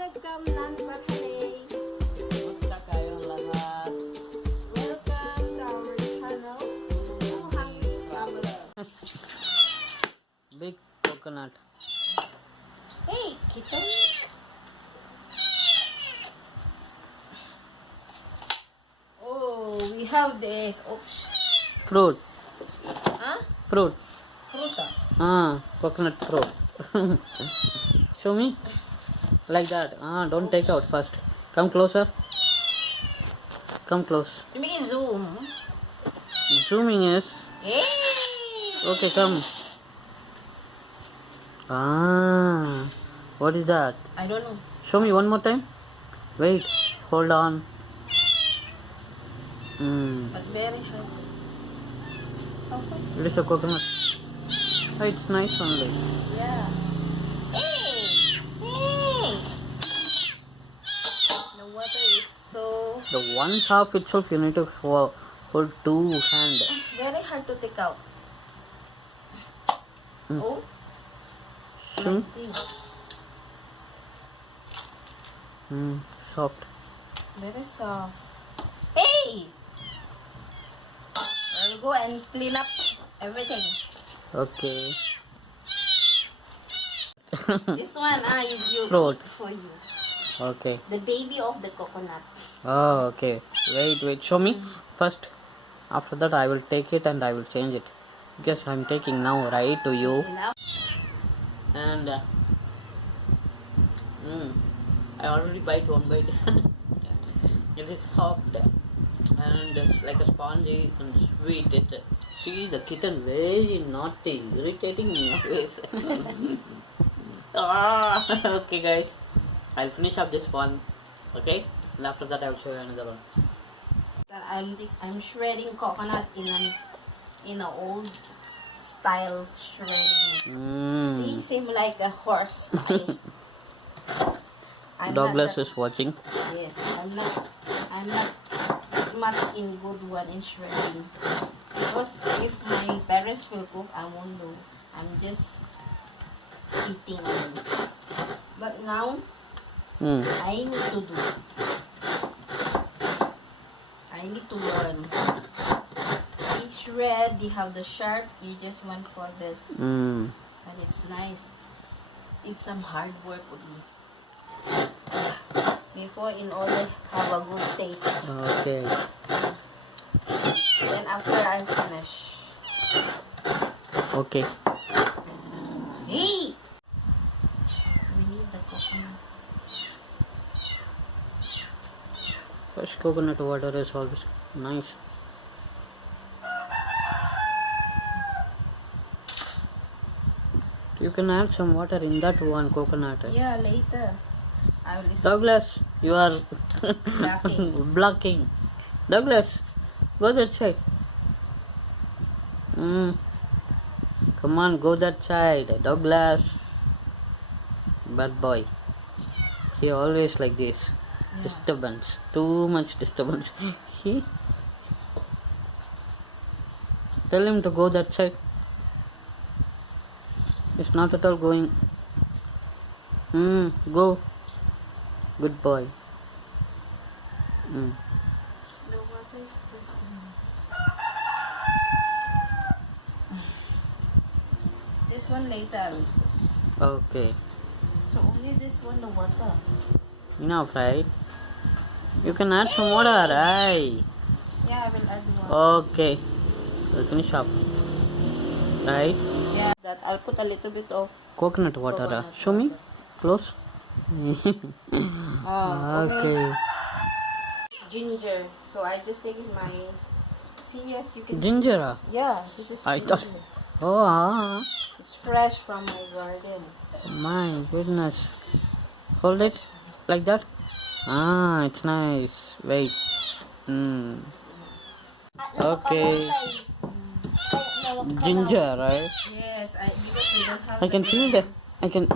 Assalamualaikum non-Batalay. Kumusta kayong lahat? Welcome to our channel, Twohungry Traveler. Big coconut. Hey, kitten. Oh, we have this. Oops. Fruit. Huh? Fruit. Fruta. Coconut fruit. Show me. Like that. Don't take out first. Come closer. Come close. You make it zoom. Zooming is. Hey. Okay, come. What is that? I don't know. Show me one more time. Wait. Hold on. But very hard. Okay. It is a coconut. Oh, it's nice only. Yeah. Hey! Hey! The water is so The one half itself you need to hold two hands. very hard to take out. Oh, See? like this. Soft. Very soft. Hey! I'll go and clean up everything. Okay. This one, you Fruit. for you. Okay. The baby of the coconut. Oh, okay. Wait. Show me first. After that, I will take it and I will change it. Because I'm taking now, right, to you. Now, And I already bite one bite. It is soft and it's like a spongy and sweet. See the kitten very naughty, irritating me always. Okay, guys, I'll finish up this one. Okay, and after that I'll show you another one. I'm shredding coconut in an old style shredding. See, seem like a horse style. Douglas is watching. Yes, I'm not much in good one in shredding. Because if my parents will cook, I won't know. I'm just eating them. But now, I need to do. I need to learn. See, shred, you have the sharp, you just went for this. And it's nice. It's some hard work with me. Before in order have a good taste. Okay. Then after I finish. Okay. Hey! We need the coconut. Fresh coconut water is always nice. You can add some water in that one coconut. Yeah, later. I will Douglas, you are Blocking. blocking. Douglas, go that side. Come on, go that side. Douglas. Bad boy. He always like this. Yeah. Disturbance. Too much disturbance. He. Tell him to go that side. It's not at all going. Go. Good boy. The water is just this one later. Okay. So only this one the water. Enough, right? You can add some water, right? Yeah, I will add one. Okay. We'll finish up. Right? Yeah, that I'll put a little bit of Coconut water. Coconut Show me. Close. okay. Ginger. So I just take my. See, yes, you can. Ginger. Yeah, this is I ginger. thought. It's fresh from my garden. My goodness. Hold it like that. It's nice. Wait. Okay. Ginger, right? Yes, because we don't have. I can feel the. I can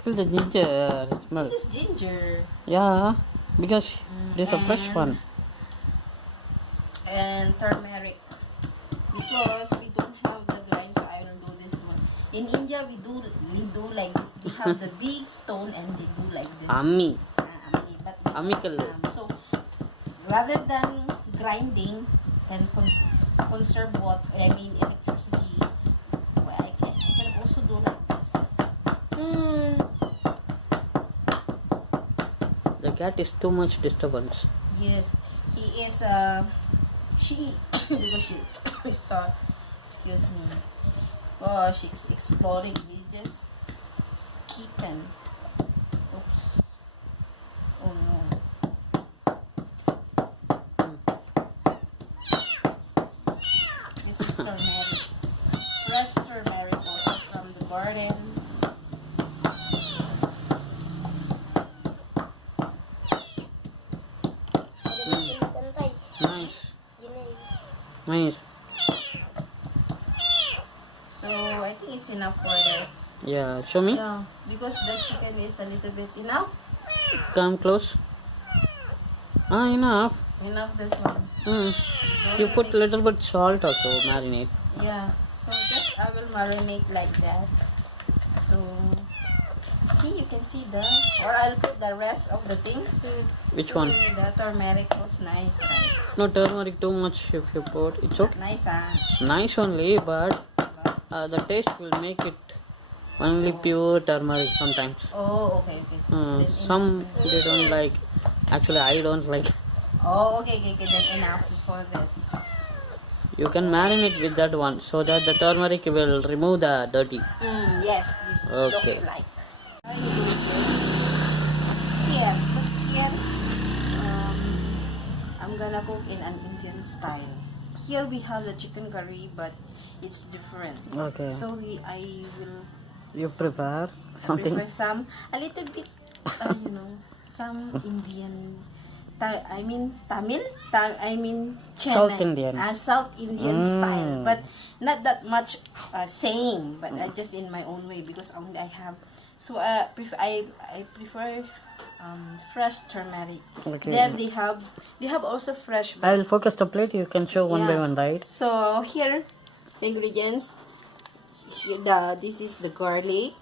feel the ginger smell. This is ginger. Yeah, because this is a fresh one. And turmeric. Because we don't have the grind, so I will do this one. In India, we do like this. They have the big stone and they do like this. Ammi. But Amikal. so rather than grinding and conserve electricity, well, I can also do like this. The cat is too much disturbance. Yes, he is. She because she sorry, excuse me. Gosh, she's exploring. We just kitten. Oops. Oh no. This is turmeric. Fresh turmeric water from the garden. Nice. Nice. So I think it's enough for this. Yeah, show me. Yeah, because the chicken is a little bit enough. Come close. Enough. Enough this one. You put little bit salt also, marinate. Yeah, so just I will marinate like that. So see, you can see or I'll put the rest of the thing. Which one? The turmeric was nice, right? No turmeric too much if you put. It's okay. Nice, Nice only, but the taste will make it only pure turmeric sometimes. Oh, okay. Some they don't like. Actually, I don't like. Oh, okay. Then enough for this. You can marinate with that one so that the turmeric will remove the dirty. Yes, this Okay. looks like. Here, because here, I'm gonna cook in an Indian style. Here we have the chicken curry, but it's different. Okay. So I will You prepare something. prepare a little bit, some Indian. Tamil. South Chennai, Indian. South Indian style, but not that much saying, but just in my own way because only I have. So I prefer fresh turmeric. Okay. Then they have also fresh. I will focus the plate. You can show one by one, right? So here, the ingredients. This is the garlic.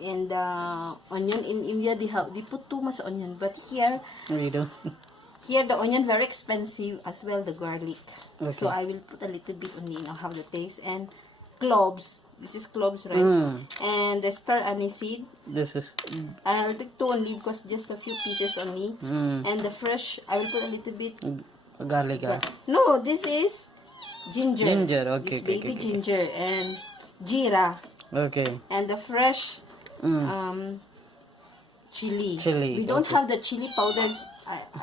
And onion. In India they put too much onion, but here We do. here the onion very expensive as well, the garlic. Okay. So I will put a little bit only, have the taste, and cloves. This is cloves, right? And the star anise seed. This is. I'll take two only because just a few pieces only. And the fresh, I will put a little bit. Garlic. No, this is ginger. Ginger, okay. This Okay, baby okay. ginger and jeera. Okay. And the fresh chili. Chili, We don't okay. have the chili powder.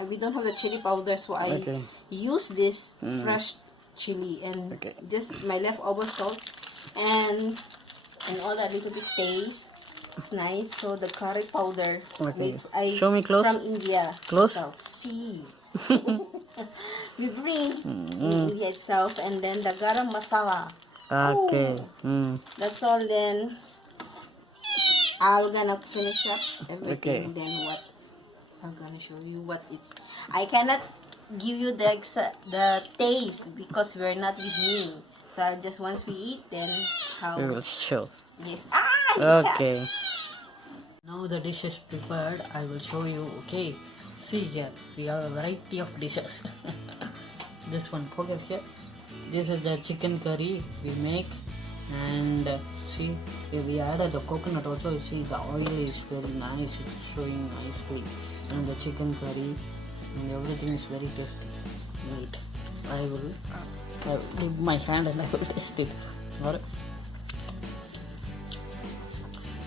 We don't have the chili powder, so I Okay. use this fresh chili and Okay. just my leftover salt and all that little bit taste. It's nice. So the curry powder Okay. I Show me close. from India. Close. itself. See. We bring in India itself, and then the garam masala. Okay. That's all. Then I'm gonna finish up everything. Okay. Then what? I'm gonna show you what it's. I cannot give you the taste because we're not with me. So just once we eat, then how? We will show. Yes. Okay. Now the dish is prepared. I will show you. Okay. See here. We have a variety of dishes. This one, focus here. This is the chicken curry we make, and see, we added the coconut also. See, the oil is very nice. It's showing nicely, and the chicken curry and everything is very tasty. Wait, I will dip my hand and I will taste it. Alright.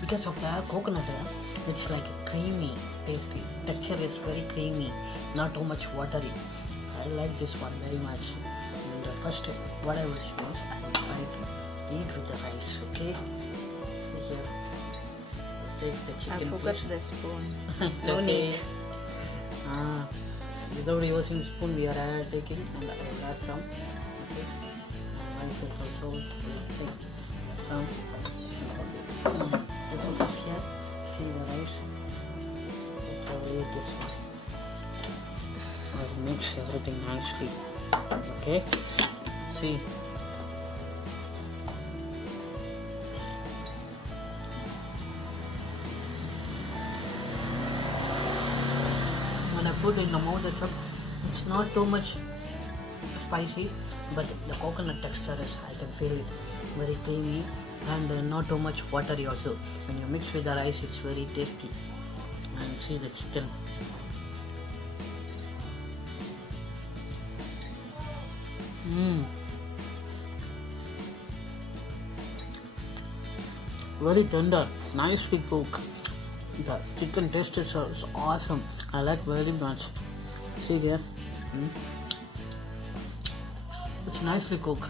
Because of the coconut, it's like creamy, tasty. Texture is very creamy, not too much watery. I like this one very much. And first, what I will do is I will try to eat with the rice. Okay. So here, take the I chicken forgot piece. the spoon. It's No okay. need. Without using spoon, we are taking, and I will add some. Okay. And rice is also take some. Focus here. See the rice. I will eat this one. I will mix everything nicely. Okay. See. food in the mouth itself. It's not too much spicy, but the coconut texture is, I can feel it, very creamy and not too much watery also. When you mix with the rice, it's very tasty. And see the chicken. Very tender, nicely cooked. The chicken taste is awesome. I like very much. See here. It's nicely cooked.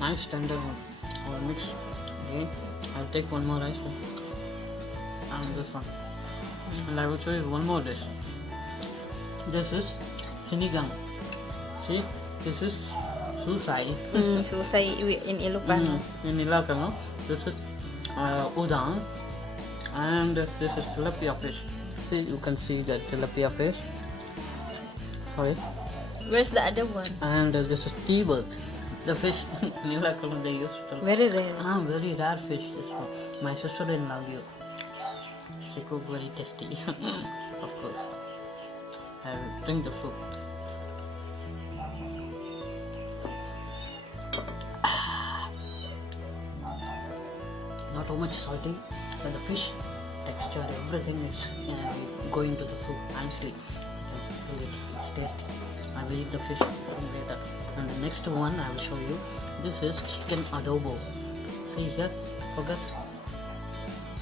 Nice tender one. I will mix again. I'll take one more rice and this one. And I will show you one more dish. This is Sinigang. See, this is susai. Susay in Ilocano. In Ilocano, this is udang, and this is tilapia fish. See, you can see the tilapia fish. Sorry. Where's the other one? And this is T-bird. The fish in Ilocano they used to. Very rare. Very rare fish. This one. My sister-in-law you. She cook very tasty. Of course. I'll drink the soup. Not too much salty, but the fish texture, everything is going to the soup nicely. It's tasty. I will eat the fish later. And the next one I will show you. This is chicken adobo. See here, forget.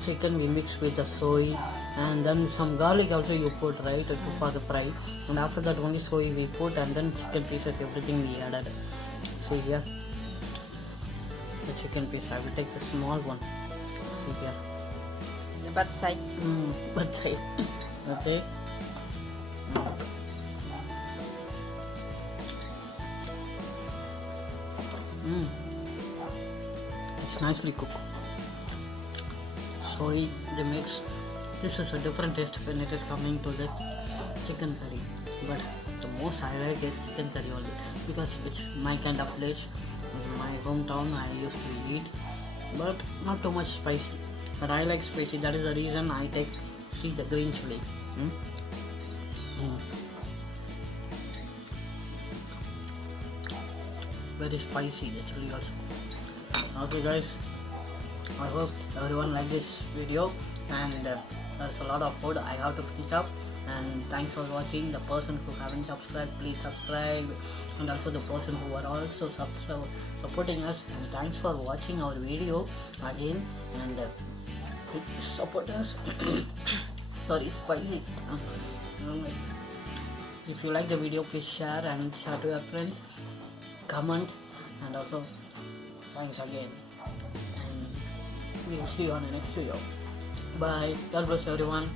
Chicken we mix with the soy and then some garlic also you put, right, for the fry. And after that only soy we put and then chicken pieces, everything we added. See here. The chicken piece. I will take the small one. See here. The butt side. Butt side. Okay. It's nicely cooked. Soy, the mix. This is a different taste when it is coming to the chicken curry. But the most I like is chicken curry only because it's my kind of dish. In my hometown I used to eat, but not too much spicy. But I like spicy. That is the reason I take the green chili. Very spicy the chili also. Okay guys, I hope everyone liked this video, and there's a lot of food I have to finish up. And thanks for watching. The person who haven't subscribed, please subscribe, and also the person who are also supporting us, and thanks for watching our video again, and please support us. Sorry, spicy. If you like the video, please share to your friends, comment, and also thanks again, and we'll see you on the next video. Bye. God bless everyone.